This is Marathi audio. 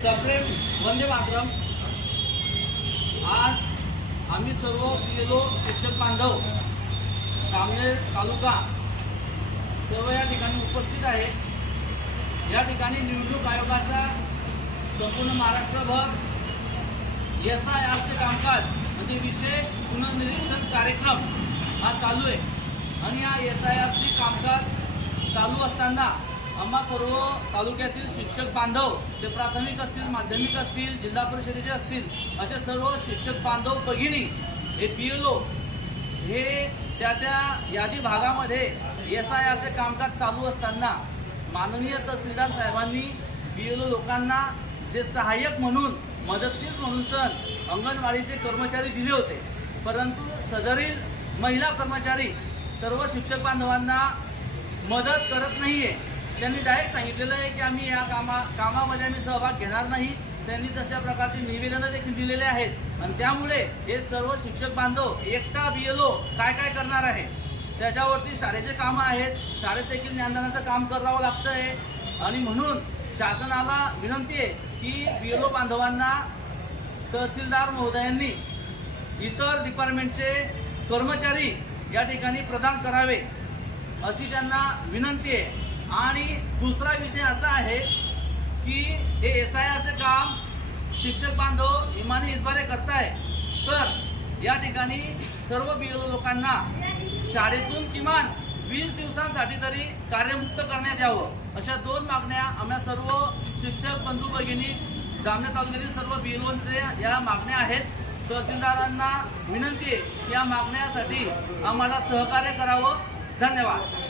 सप्रेम वंदे मातरम। आज आम्ही सर्व बीएलओ शिक्षक बांधव सामनेर तालुका सर्व या ठिकाणी उपस्थित आहे। या ठिकाणी निवडणूक आयोगाचा संपूर्ण महाराष्ट्रभर SIRचे कामकाज म्हणजे विशेष पुनर्निरीक्षण कार्यक्रम हा चालू आहे आणि या SIRचे कामकाज चालू असताना आम्हा सर्व तालुक्यातील शिक्षक बांधव ते प्राथमिक असतील, माध्यमिक असतील, जिल्हा परिषदेचे असतील असे सर्व शिक्षक बांधव भगिनी हे BLO हे त्या यादी भागामध्ये SIRचे कामकाज चालू असताना माननीय तहसीलदार साहेबांनी BLO लोकांना जे सहाय्यक म्हणून मदतनीस म्हणून सण अंगणवाडीचे कर्मचारी दिले होते, परंतु सदरील महिला कर्मचारी सर्व शिक्षक बांधवांना मदत करत नाही आहे। त्यांनी डायरेक्ट सांगितलेलं आहे की आम्ही या कामामध्ये आम्ही सहभाग घेणार नाही। त्यांनी तशा प्रकारचे निवेदनं देखील दिलेले आहेत आणि त्यामुळे हे सर्व शिक्षक बांधव एकटा BLO काय काय करणार आहे त्याच्यावरती शाळेचे कामं आहेत, शाळेत देखील ज्ञानदानाचं काम करावं लागतं आहे आणि म्हणून शासनाला विनंती आहे की BLO बांधवांना तहसीलदार महोदयांनी इतर डिपार्टमेंटचे कर्मचारी या ठिकाणी प्रदान करावे अशी त्यांना विनंती आहे। आणि दुसरा विषय असा आहे की हे SIRचे काम शिक्षक बांधव इमानी इतबारे करताय, तर या ठिकाणी सर्व BLO लोकांना शाळेतून किमान 20 दिवसांसाठी तरी कार्यमुक्त करण्यात यावं अशा दोन मागण्या आम्हा सर्व शिक्षक बंधू भगिनी जामनेर तालुक्यातील सर्व BLOंचे या मागण्या आहेत। तहसीलदारांना विनंती आहे की या मागण्यासाठी आम्हाला सहकार्य करावं। धन्यवाद।